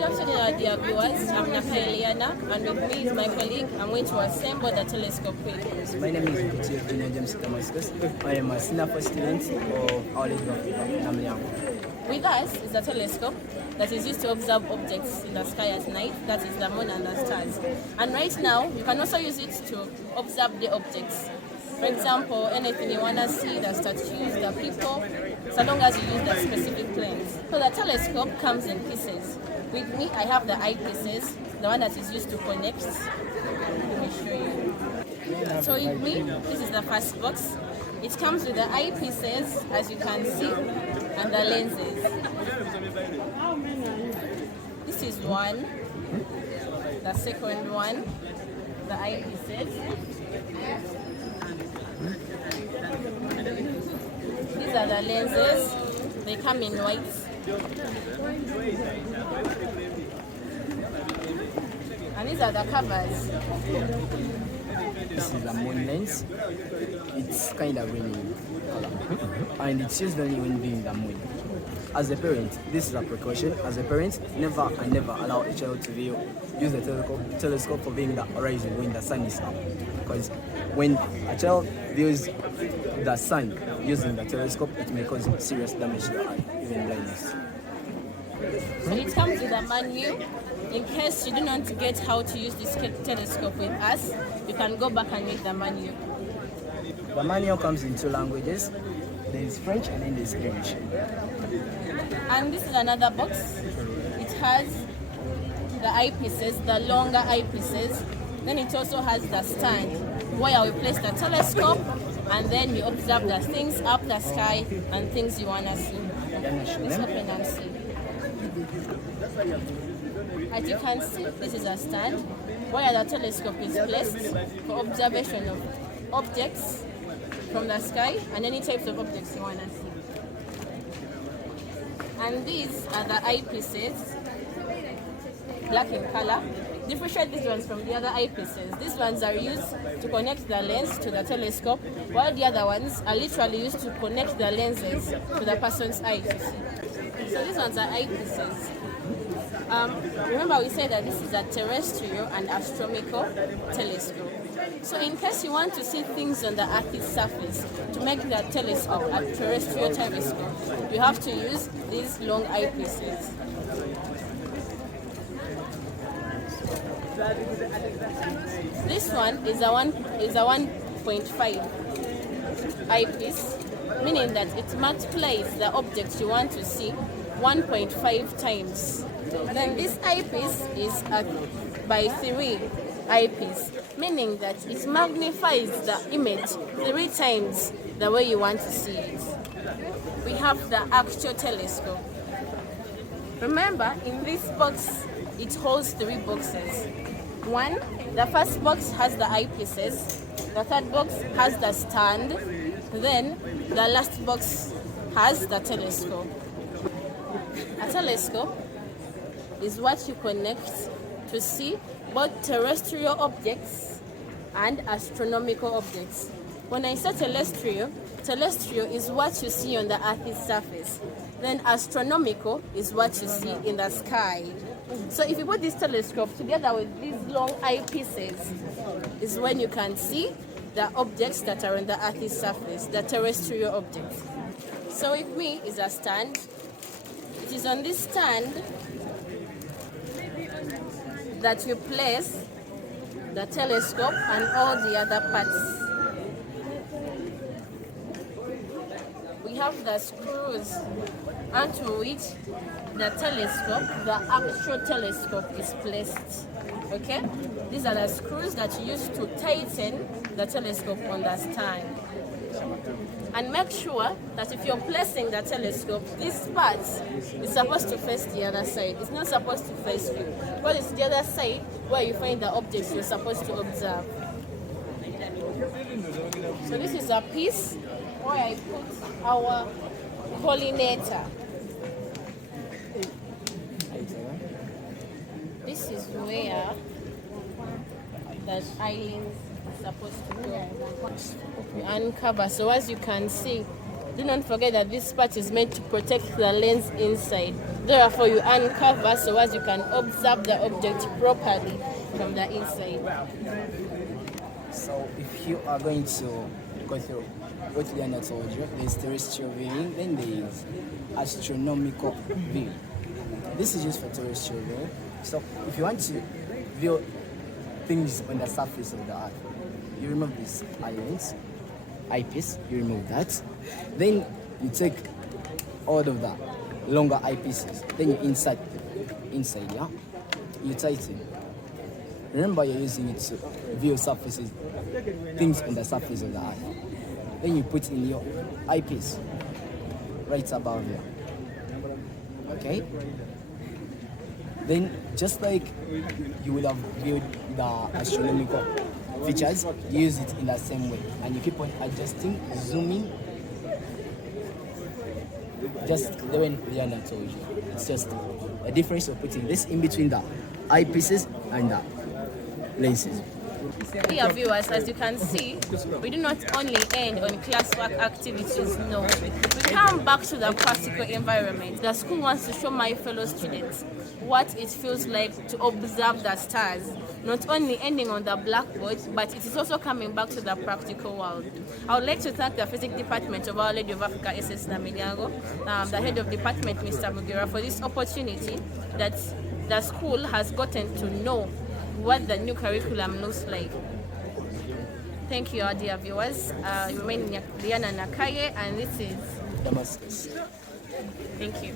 Good afternoon, dear viewers. I'm Namilyango, and with me is my colleague. I'm going to assemble the telescope with. My name is James Damascus. I am a senior first student of our College of Namilyango. With us is a telescope that is used to observe objects in the sky at night, that is the moon and the stars. And right now, you can also use it to observe the objects. For example, anything you want to see, the statues, the people, so long as you use the specific planes. So the telescope comes in pieces. With me, I have the eyepieces, the one that is used to connect. Let me show you. So with me, this is the first box. It comes with the eyepieces, as you can see, and the lenses. This is one. The second one, the eyepieces. These are the lenses. They come in white. And these are the covers. This is the moon lens. It's kind of green color. And it's used only when viewing the moon. As a parent, this is a precaution. As a parent, never allow a child to use the telescope for viewing the horizon when the sun is up. Because when a child views the sun using the telescope, it may cause serious damage to the eye, even blindness. So it comes with a manual. In case you do not get how to use this telescope with us, you can go back and read the manual. The manual comes in 2 languages. There is French and then there is English. And this is another box. It has the eyepieces, the longer eyepieces. Then it also has the stand where we place the telescope and then you observe the things up the sky and things you want to see. Let's open and see. As you can see, this is a stand where the telescope is placed for observation of objects from the sky and any types of objects you want to see. And these are the eyepieces, black in color. Differentiate these ones from the other eyepieces. These ones are used to connect the lens to the telescope, while the other ones are literally used to connect the lenses to the person's eye to see. So these ones are eyepieces. Remember we said that this is a terrestrial and astronomical telescope. So in case you want to see things on the Earth's surface, to make the telescope a terrestrial telescope, you have to use these long eyepieces. This one is a 1.5 eyepiece, meaning that it multiplies the objects you want to see 1.5 times. Then this eyepiece is a by 3 eyepiece, meaning that it magnifies the image 3 times the way you want to see it. We have the actual telescope. Remember, in this box, it holds 3 boxes. The first box has the eyepieces, the third box has the stand, then the last box has the telescope. A telescope is what you connect to see both terrestrial objects and astronomical objects. When I say terrestrial is what you see on the Earth's surface. Then astronomical is what you see in the sky. So if you put this telescope together with these long eyepieces, is when you can see the objects that are on the Earth's surface, the terrestrial objects. So with me is a stand. It is on this stand that you place the telescope and all the other parts. We have the screws onto which the actual telescope is placed. Okay? These are the screws that you use to tighten the telescope on the stand. And make sure that if you're placing the telescope, this part is supposed to face the other side. It's not supposed to face you, because it's the other side where you find the objects you're supposed to observe. So this is a piece where I put our pollinator. This is where the islands are supposed to go. You uncover. So as you can see, Do not forget that this part is meant to protect the lens inside. Therefore, you uncover so as you can observe the object properly from the inside. So if you are going to go to the anatomy, there's terrestrial viewing, then there is astronomical view. This is used for terrestrial view. So if you want to view things on the surface of the earth, you remove this eyepiece, you remove that. Then you take all of the longer eyepieces, then you insert inside, yeah? You tighten. Remember, you're using it to view surfaces, things on the surface of the earth. Then you put in your eyepiece right above here. Okay? Then, just like you would have viewed the astronomical features, you use it in the same way. And you keep on adjusting, zooming, just the way Liana told you. It's just a difference of putting this in between the eyepieces and the lenses. Dear viewers, as you can see, we do not only end on classwork activities, no. We come back to the practical environment. The school wants to show my fellow students what it feels like to observe the stars, not only ending on the blackboard, but it is also coming back to the practical world. I would like to thank the Physics Department of Our Lady of Africa, SS Namilyango, the head of department, Mr. Mugira, for this opportunity that the school has gotten to know what the new curriculum looks like. Thank you, our dear viewers. You remain Liana Nakaye, and this is Damascus. Thank you.